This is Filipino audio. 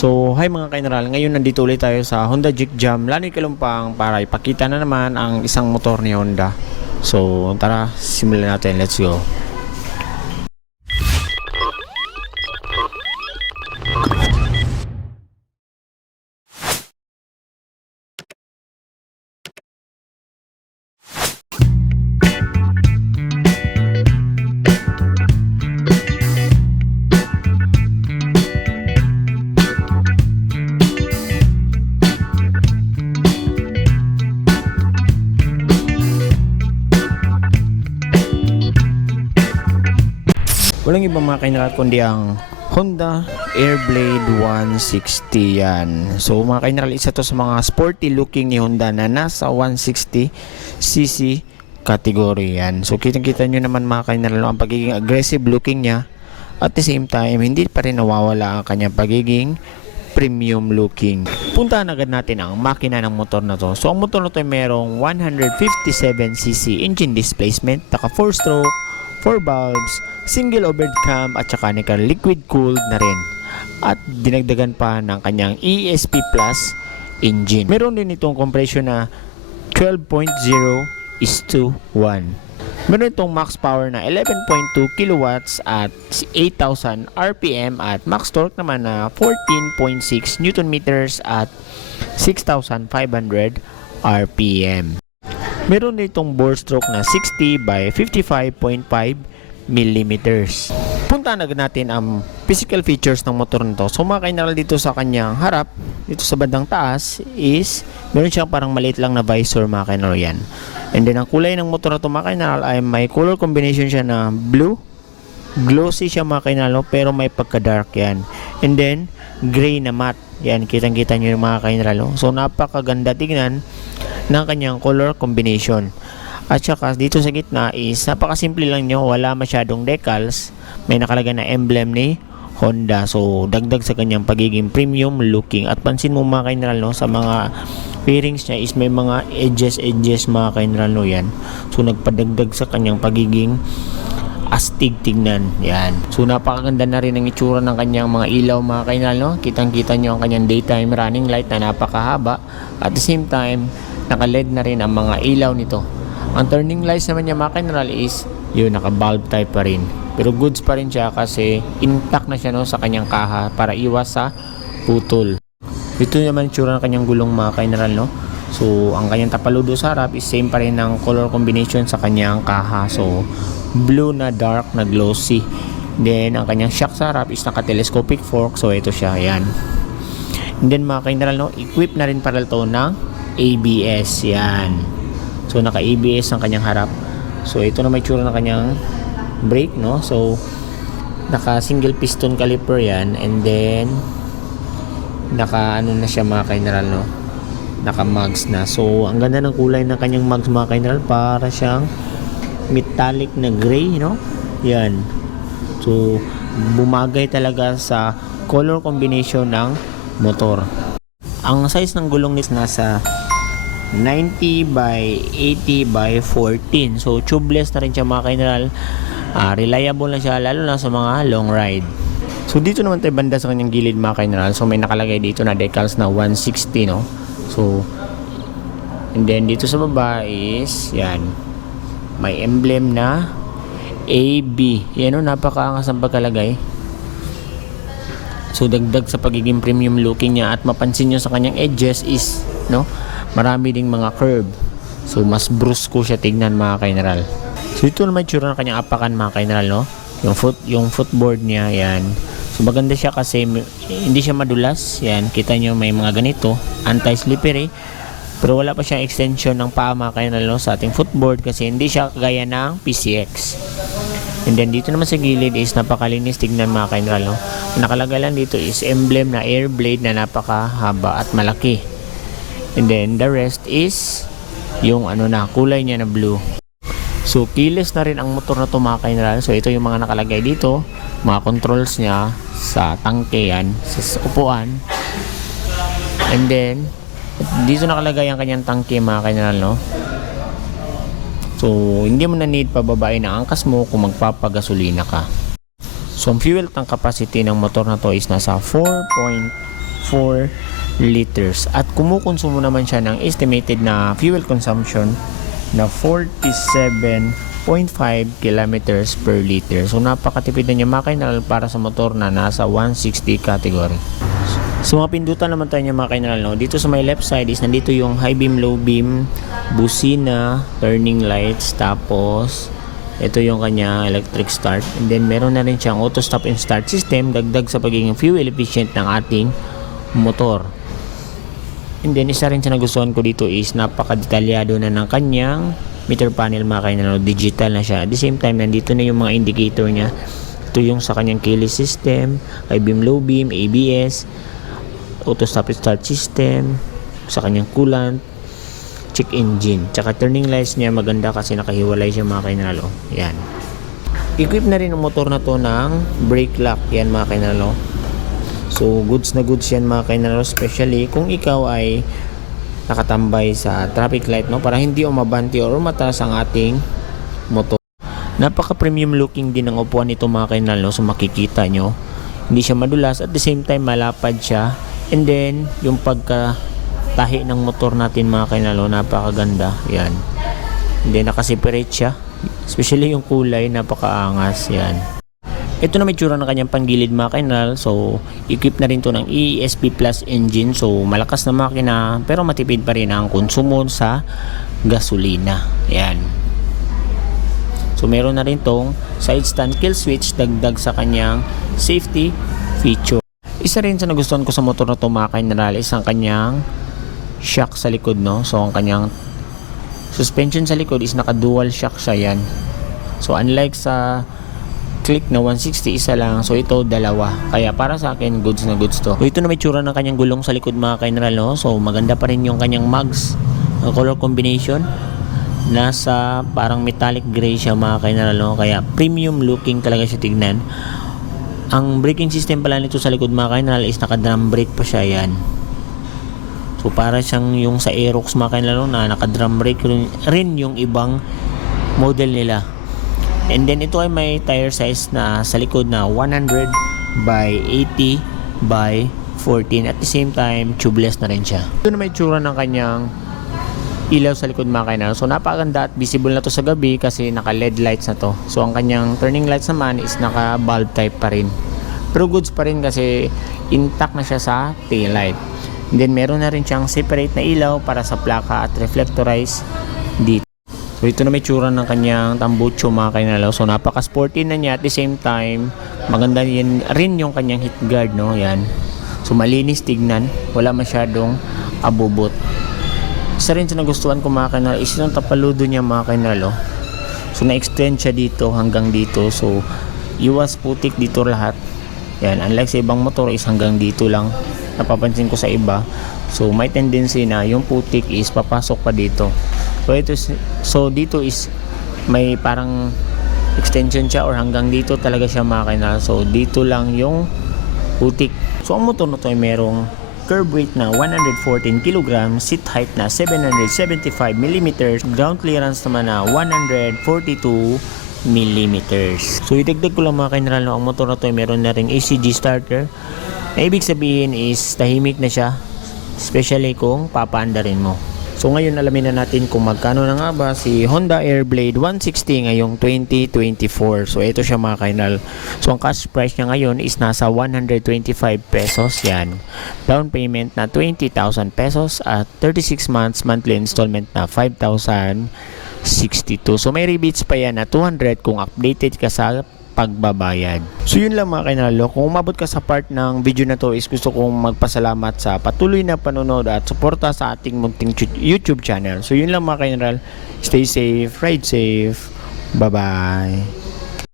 So, hi mga kaineral, ngayon nandito ulit tayo sa Honda Jig Jam Lani Kalumpang para ipakita na naman ang isang motor ni Honda. So, tara, simulan natin, let's go. Walang ibang mga kaineral kundi ang Honda Airblade 160 yan. So mga kaineral, isa to sa mga sporty looking ni Honda na nasa 160cc category yan. So kitang-kita nyo naman mga kaineral ang pagiging aggressive looking niya. At the same time, hindi pa rin nawawala ang kanyang pagiging premium looking. Puntahan agad natin ang makina ng motor na to. So ang motor na to ay merong 157cc engine displacement, taka 4-stroke, 4 valves, single overhead cam at saka liquid cooled na rin. At dinagdagan pa ng kanyang ESP Plus engine. Meron din itong compression na 12.0:1. Meron itong max power na 11.2 kilowatts at 8,000 RPM at max torque naman na 14.6 Newton meters at 6,500 RPM. Meron ditong bore stroke na 60 by 55.5 millimeters. Punta na natin ang physical features ng motor nito. So mga kaineral, dito sa kanyang harap, dito sa bandang taas is meron siyang parang maliit lang na visor mga kaineral yan. And then ang kulay ng motor na ito mga kaineral ay may color combination siya na blue. Glossy siya mga kaineral pero may pagka dark yan. And then gray na matte. Yan, kitang-kita nyo yung mga kaineral. So napakaganda tignan ng kanyang color combination. At saka dito sa gitna is napakasimple lang nyo, wala masyadong decals, may nakalagay na emblem ni Honda. So dagdag sa kanyang pagiging premium looking. At pansin mo mga kaineral sa mga fairings niya is may mga edges mga kaineral yan. So nagpadagdag sa kanyang pagiging astig tignan. Yan. So napakaganda na rin ang itsura ng kanyang mga ilaw mga kaineral. Kitang-kita nyo ang kanyang daytime running light na napakahaba. At the same time, naka-LED na rin ang mga ilaw nito. Ang turning lights naman niya mga kaineral is yun, naka-bulb type pa rin. Pero goods pa rin siya kasi intact na siya sa kanyang kaha para iwas sa putol. Ito naman itsura ng kanyang gulong mga kaineral. So ang kanyang tapaludo sa harap is same pa rin ng color combination sa kanyang kaha. So blue na dark na glossy. Then ang kanyang shock sa harap is naka-telescopic fork. So ito siya, yan. And then mga kaineral, equip na rin para ito ng ABS, yan. So naka-ABS ang kanyang harap. So ito na may tsura ng kanyang brake, so naka single piston caliper yan. And then naka na siya mga kaineral, naka mugs na. So ang ganda ng kulay ng kanyang mugs mga kaineral, para siyang metallic na gray, yan. So bumagay talaga sa color combination ng motor. Ang size ng gulong is nasa 90 by 80 by 14. So tubeless na rin siya mga kaineral. Reliable na siya lalo na sa mga long ride. So dito naman tayo banda sa kanyang gilid mga kaineral. So may nakalagay dito na decals na 160, So and then dito sa baba is yan, may emblem na AB. Yan, napakaangas ang pagkalagay. So dagdag sa pagiging premium looking niya. At mapansin nyo sa kanyang edges is marami ding mga curve. So mas brusko siya tignan mga kaineral. So ito naman itsura ng kanyang apakan mga kaineral, yung footboard niya, yan. So maganda siya kasi hindi siya madulas. Yan, kita nyo may mga ganito, anti-slippery. Pero wala pa siyang extension ng paa mga kaineral sa ating footboard kasi hindi siya kagaya ng PCX. And then dito naman sa gilid is napakalinis tignan mga kaineral. Nakalagay lang dito is emblem na Airblade na napakahaba at malaki. And then the rest is yung kulay niya na blue. So keyless na rin ang motor na to mga kaineral. So ito yung mga nakalagay dito, mga controls niya sa tangke yan, sa upuan. And then dito nakalagay ang kanyang tangke mga kaineral, So hindi mo na need pababain ang angkas mo kung magpapagasolina ka. So ang fuel tank capacity ng motor na to is nasa 4.2 liters. At kumukonsumo naman siya ng estimated na fuel consumption na 47.5 kilometers per liter. So napakatipid na niya makinal para sa motor na nasa 160 category. So mga pindutan naman tayo niya makinal, no? Dito sa may left side is nandito yung high beam, low beam, busina, turning lights, tapos ito yung kanya electric start, and then meron na rin siyang auto stop and start system, dagdag sa pagiging fuel efficient ng ating motor. And then isa rin sa nagustuhan ko dito is napaka-detalyado na ng kanyang meter panel mga kainalo, digital na siya. At the same time, nandito na yung mga indicator niya. Ito yung sa kanyang keyless system, high beam, low beam, ABS, auto stop and start system, sa kanyang coolant, check engine, tsaka turning lights niya maganda kasi nakahiwalay siya mga kainalo. Yan. Equip na rin ang motor na to ng brake lock. Yan mga kainalo. So goods na goods yan mga kainalo, especially kung ikaw ay nakatambay sa traffic light, no, para hindi umabante or mataas ang ating motor. Napaka premium looking din ang upuan nito mga kainalo. So makikita nyo, hindi siya madulas, at the same time malapad siya. And then yung pagkatahi ng motor natin mga kainalo, napakaganda. Yan. And then nakaseparate siya, especially yung kulay, napakaangas. Yan. Ito na may tsura ng kanyang panggilid mga kainal. So equip na rin to ng ESP Plus engine. So malakas na makina pero matipid pa rin ang konsumo sa gasolina. Yan. So meron na rin tong side stand kill switch, dagdag sa kanyang safety feature. Isa rin sa nagustuhan ko sa motor na to mga kainal is ang kanyang shock sa likod, no. So ang kanyang suspension sa likod is naka dual shock siya. Yan. So unlike sa click na 160, isa lang. So ito dalawa. Kaya para sa akin goods na goods to. So ito na may tsura ng kanyang gulong sa likod mga kainal, no. So maganda pa rin yung kanyang mugs, color combination. Nasa parang metallic gray siya mga kainal, no. Kaya premium looking talaga siya tignan. Ang braking system pala nito sa likod mga kainal is naka drum brake pa siya. Yan. So para siyang yung sa Aerox mga kainal, no, na naka drum brake rin yung ibang model nila. And then ito ay may tire size na sa likod na 100 by 80 by 14. At the same time, tubeless na rin siya. Ito na may tsura ng kanyang ilaw sa likod mga kainal. So napakaganda at visible na to sa gabi kasi naka LED lights na to. So ang kanyang turning lights naman is naka bulb type pa rin. Pero goods pa rin kasi intact na siya sa tail light. And then meron na rin siyang separate na ilaw para sa plaka at reflectorize dito. So ito na may tsura ng kanyang tambucho mga kainalaw. So napaka-sporty na niya, at the same time maganda rin yung kanyang heat guard, no. Yan. So malinis tignan, wala masyadong abubot. Isa rin sa nagustuhan ko mga kainalaw is yung tapaludo niya mga kainalaw. So na-extend siya dito hanggang dito. So iwas putik dito lahat. Yan, unlike sa ibang motor is hanggang dito lang. Napapansin ko sa iba. So may tendency na yung putik is papasok pa dito. So dito is may parang extension siya or hanggang dito talaga siya makina. So dito lang yung putik. So ang motor na to ay merong curb weight na 114 kg, seat height na 775 mm, ground clearance naman na 142 mm. So idagdag ko lang mga kainral, no, ang motor na to ay meron na ring ACG starter. Na ibig sabihin is tahimik na siya, especially kung papaandarin mo. So ngayon alamin na natin kung magkano na nga ba si Honda Airblade 160 ngayong 2024. So ito siya mga kainal. So ang cash price niya ngayon is nasa 125 pesos yan. Down payment na 20,000 pesos at 36 months monthly installment na 5,062. So may rebates pa yan na 200 kung updated ka sa pagbabayad. So yun lang mga kainalo. Kung umabot ka sa part ng video na to is gusto kong magpasalamat sa patuloy na panonood at suporta sa ating munting YouTube channel. So yun lang mga kainal. Stay safe, ride safe. Bye bye.